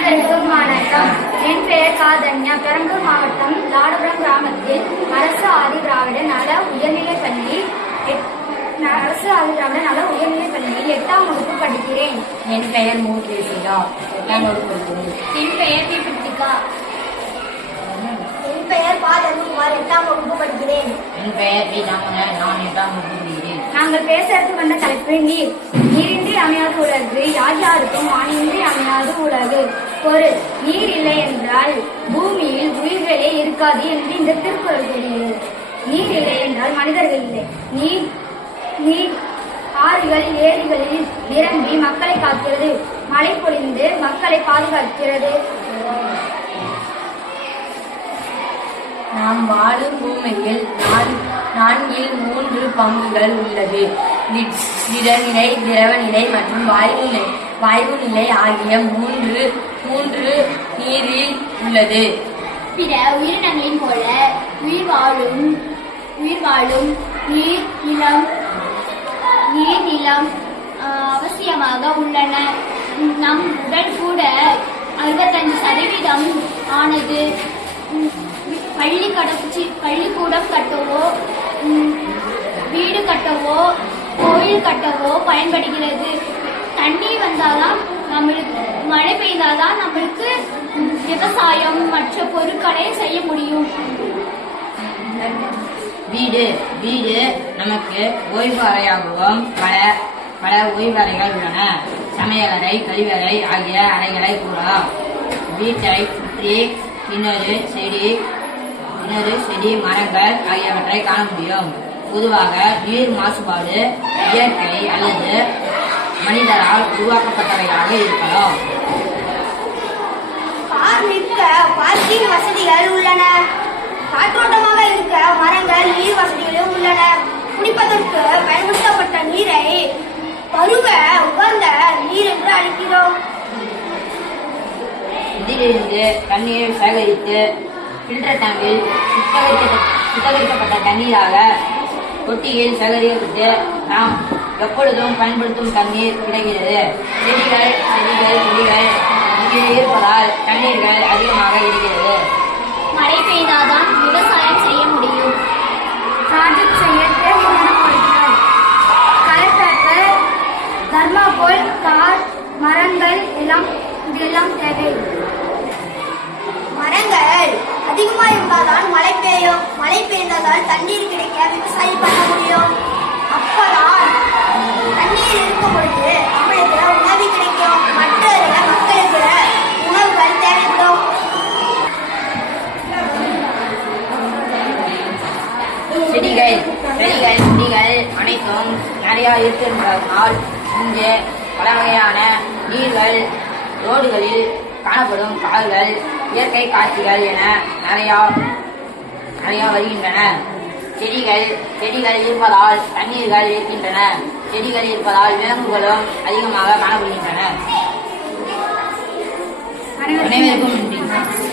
அனைவருக்கும் வணக்கம். என் பெயர் காதன்யா. பெரம்பலூர் மாவட்டம் லாடபுரம் கிராமத்தில் அரசு ஆதி திராவிட நல உயர்நிலைப் பள்ளியில் 8ஆம் வகுப்பு படிக்கிறேன். என் பெயர் மூர்த்திகா. 8ஆம் வகுப்பு படிக்கிறேன். என் பெயர் பி. பிரித்திகா. என் பெயர் பாதகுமார். 8ஆம் வகுப்பு படிக்கிறேன். என் பெயர் பி. ராமன். நான் 8ஆம் வகுப்பு படிக்கிறேன். நாங்கள் பேச கொண்ட தலைப்பு நீர். நீரின்றி அமையாது உலகு, யார் யாருக்கும் வானின்றி அமையாது உலகு. பொருள்: நீர் இல்லை என்றால் பூமியில் உயிர்களே இருக்காது என்று இந்த திருக்குறள் கூறுகிறது. நீர் இல்லை என்றால் மனிதர்கள் இல்லை. நீர் ஆறுகள் ஏரிகளில் நிரம்பி மக்களை காக்கிறது. மழை பொழிந்து மக்களை பாதுகாக்கிறது. நாம் வாழும் பூமியில் 4/3 பங்குகள் உள்ளது. திடநிலை, திரவநிலை மற்றும் வாயு நிலை ஆகிய மூன்று நீரில் உள்ளது. பிற உயிரினங்களின் போல உயிர் வாழும் நீர் நிலம் அவசியமாக உள்ளன. நம் உடல் கூட 65% ஆனது பள்ளிக்கூடம் கட்டவோ, வீடு கட்டவோ, கோயில் கட்டவோ பயன்படுகிறது. தண்ணீர் வந்தாதான் நம்மளுக்கு, மழை பெய்தாதான் நம்மளுக்கு விவசாயம் மற்ற பொருட்களை செய்ய முடியும். வீடு நமக்கு ஓய்வு அறையாகவும் பல ஓய்வு அறைகள் உள்ளன. சமையலறை, கழிவறை ஆகிய அறைகளை கூறலாம். வீட்டை சுற்றி கிணறு, செடி, மரங்கள் ஆகியவற்றை காண முடியும். பொதுவாக நீர் மாசுபாடு இயற்கை அல்லது மனிதரால் உருவாக்கப்பட்டவையாக இருக்கலாம். பார்க்கிங் வசதிகள் உள்ளன. காற்றோட்டமாக இருக்க மரங்கள், நீர் வசதிகளும் உள்ளன. குடிப்பதற்கு பயன்படுத்தப்பட்ட நீரை பருவ உகந்த நீர் என்று அழைக்கிறோம். இதிலிருந்து தண்ணீரை சேகரித்து ஃபில்டர் டேங்கில் சுத்திகரிக்கப்பட்ட தண்ணீராக தொட்டியில் சேகரிக்கப்பட்டு நாம் எப்பொழுதும் பயன்படுத்தும் தண்ணீர் கிடைக்கிறது. செடிகள் இங்கே இருப்பதால் தண்ணீர்கள் அதிகமாக இருக்கிறது. மழை பெய்தால்தான் விவசாயம் செய்ய முடியும். சார்ஜ் செய்ய தேவையான பொருட்கள்: கலர் பேப்பர், தர்மாகோல், கார், மரங்கள் இதெல்லாம் தேவை. மரங்கள் அதிகமாக இருந்தால்தான் மழை பெய்யும். மழை பெய்தால் தண்ணீர் கிடைக்க விவசாயம் பண்ண முடியும். அப்பதான் தண்ணீர் இருக்கும் பொழுது நம்மளுக்கு உணவு கிடைக்கும். மற்ற மக்களுக்கு உணவுகள் தேவைப்படும். செடிகள் அனைத்தும் நிறைய இருக்கின்றனால் இங்கே பல வகையான நீர்கள், ரோடுகளில் காணப்படும் கால்கள், இயற்கை காட்சிகள் என நிறைய வருகின்றன. செடிகள் இருப்பதால் தண்ணீர்கள் இருக்கின்றன. செடிகள் இருப்பதால் விலங்குகளும் அதிகமாக காணப்படுகின்றன. அனைவருக்கும் நன்றி.